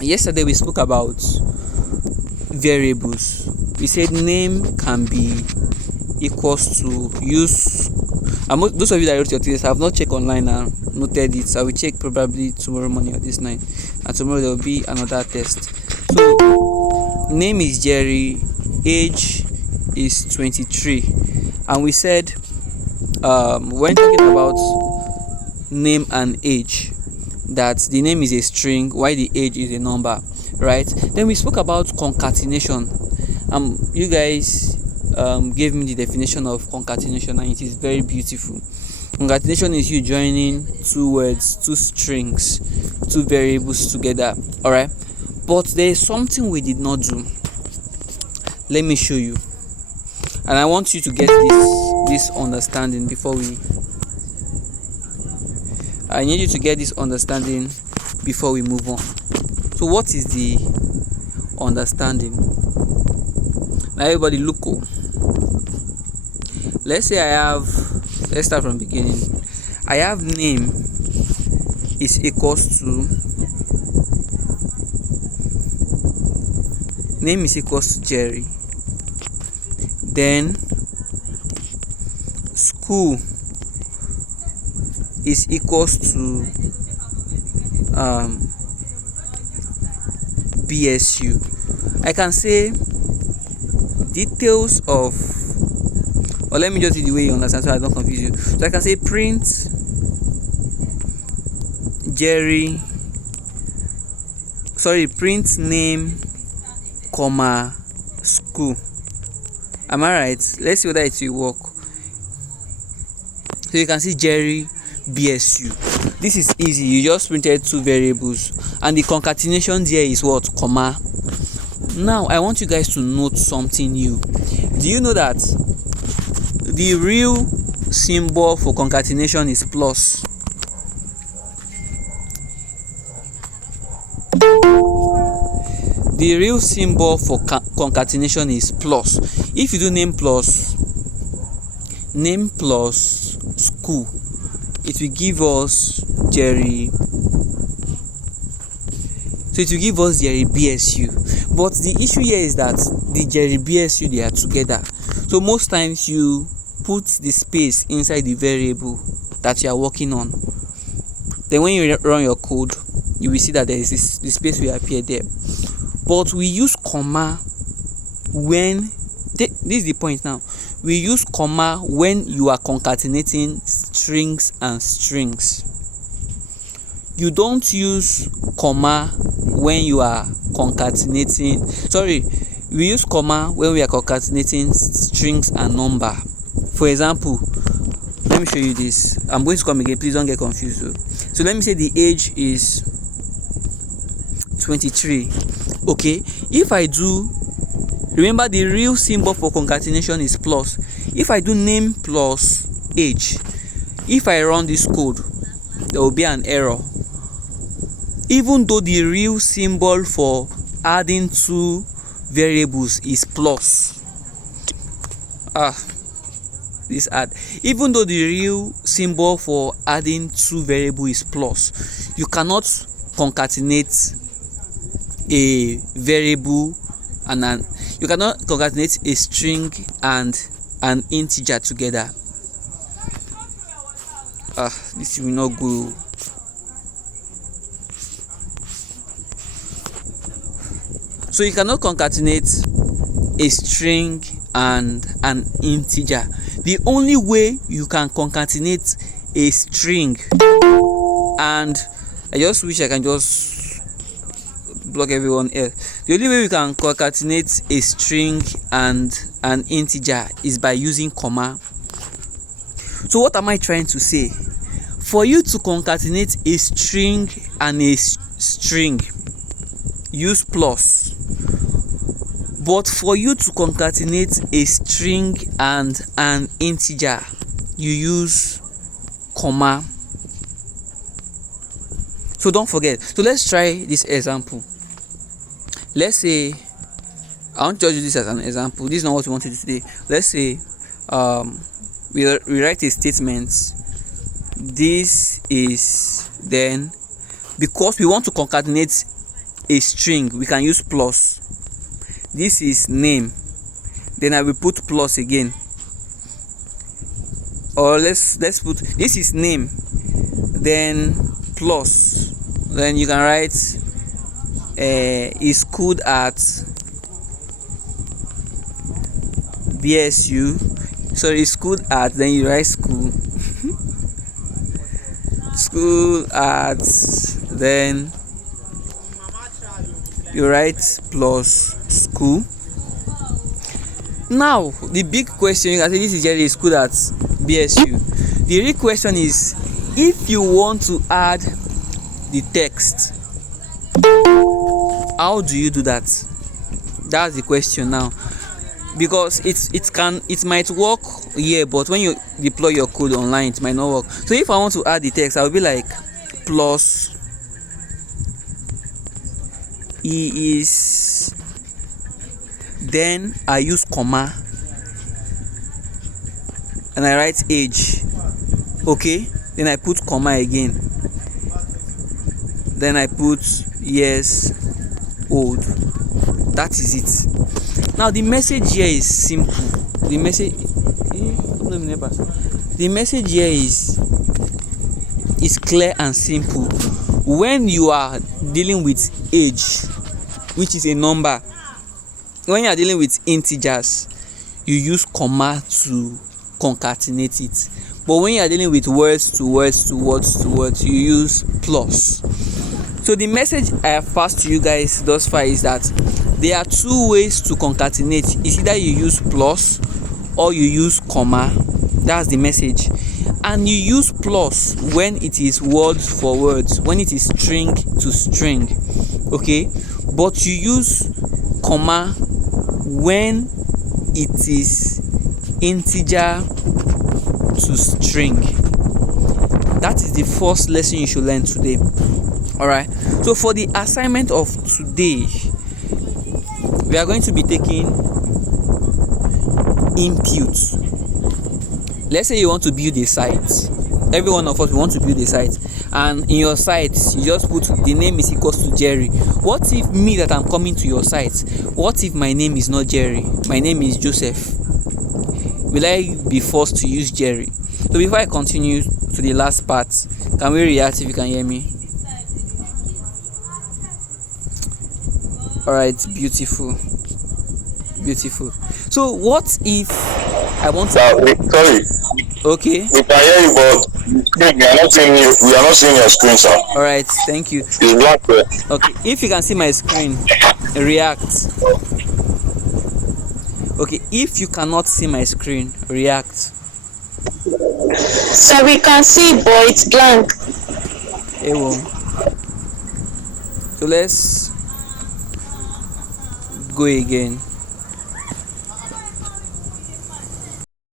Yesterday we spoke about variables. We said name can be equals to use. And those of you that wrote your test, I have not checked online and noted it. So I will check probably tomorrow morning or this night. And tomorrow there will be another test. So name is Jerry, age is 23, and we said when talking about name and age, that the name is a string while the age is a number, right? Then we spoke about concatenation. You guys gave me the definition of concatenation, and it is very beautiful. Concatenation is you joining two words, two strings, two variables together. All right, but there is something we did not do. Let me show you, and I want you to get this understanding before we. I need you to get this understanding before we move on. So what is the understanding? Now everybody look. Let's say let's start from the beginning. I have name is equals to Jerry. Then school is equals to BSU. I can say details of, or let me just do the way you understand so I don't confuse you. So I can say print name, comma, school. Am I right? Let's see whether it will work. So you can see Jerry, BSU. This is easy. You just printed two variables, and the concatenation there is what? Comma. Now I want you guys to note something new. Do you know that the real symbol for concatenation is plus? The real symbol for concatenation is plus. If you do name plus school, it will give us Jerry. So it will give us Jerry BSU. But the issue here is that the Jerry BSU, they are together. So most times you put the space inside the variable that you are working on. Then when you run your code, you will see that the space will appear there. But we use comma when this is the point now. We use comma when you are concatenating strings and strings. You don't use comma when you are concatenating. We use comma when we are concatenating strings and number. For example, let me show you this. I'm going to come again. Please don't get confused though. So let me say the age is 23. Okay, if I do, remember the real symbol for concatenation is plus. If I do name plus age, if I run this code, there will be an error. Even though the real symbol for adding two variables is plus. Even though the real symbol for adding two variables is plus, you cannot concatenate a variable and you cannot concatenate a string and an integer together. This will not go. So you cannot concatenate a string and an integer. The only way you can concatenate a string, and I just wish I can just block everyone else. The only way we can concatenate a string and an integer is by using comma. So what am I trying to say? For you to concatenate a string and a string, use plus. But for you to concatenate a string and an integer, you use comma. So don't forget. So let's try this example. Let's say, I want to use this as an example. This is not what we want to do today. Let's say we write a statement. This is then, because we want to concatenate a string, we can use plus. This is name, then I will put plus again. Or let's put, this is name, then plus, then you can write is schooled at BSU. Sorry, is schooled at, then you write school. School at, then you write plus school. Now the big question, you can say this is Jerry, is schooled at BSU. The real question is, if you want to add the text, how do you do that? That's the question now, because it might work here, but when you deploy your code online, it might not work. So if I want to add the text, I will be like plus he is, then I use comma and I write age. Okay, then I put comma again, then I put years old. That is it. Now the message here is simple. The message here is clear and simple. When you are dealing with age, which is a number, when you are dealing with integers, you use comma to concatenate it. But when you are dealing with words to words, you use plus. So the message I have passed to you guys thus far is that there are two ways to concatenate. It's either you use plus or you use comma. That's the message. And you use plus when it is words for words, when it is string to string. Okay, but you use comma when it is integer to string. That is the first lesson you should learn today. Alright, so for the assignment of today, we are going to be taking inputs. Let's say you want to build a site. Every one of us, we want to build a site, and in your site you just put the name is equals to Jerry. What if me that I'm coming to your site, what if my name is not Jerry, my name is Joseph? Will I be forced to use Jerry? So before I continue to the last part, can we react if you can hear me? Alright, beautiful. So what if I want to sorry. Okay. We can hear you, but we are not seeing you. We are not seeing your screen, sir. Alright, thank you. It's black there. Okay, if you can see my screen, react. Okay, if you cannot see my screen, react. So we can see, but it's blank. Hey, well. So let's go again.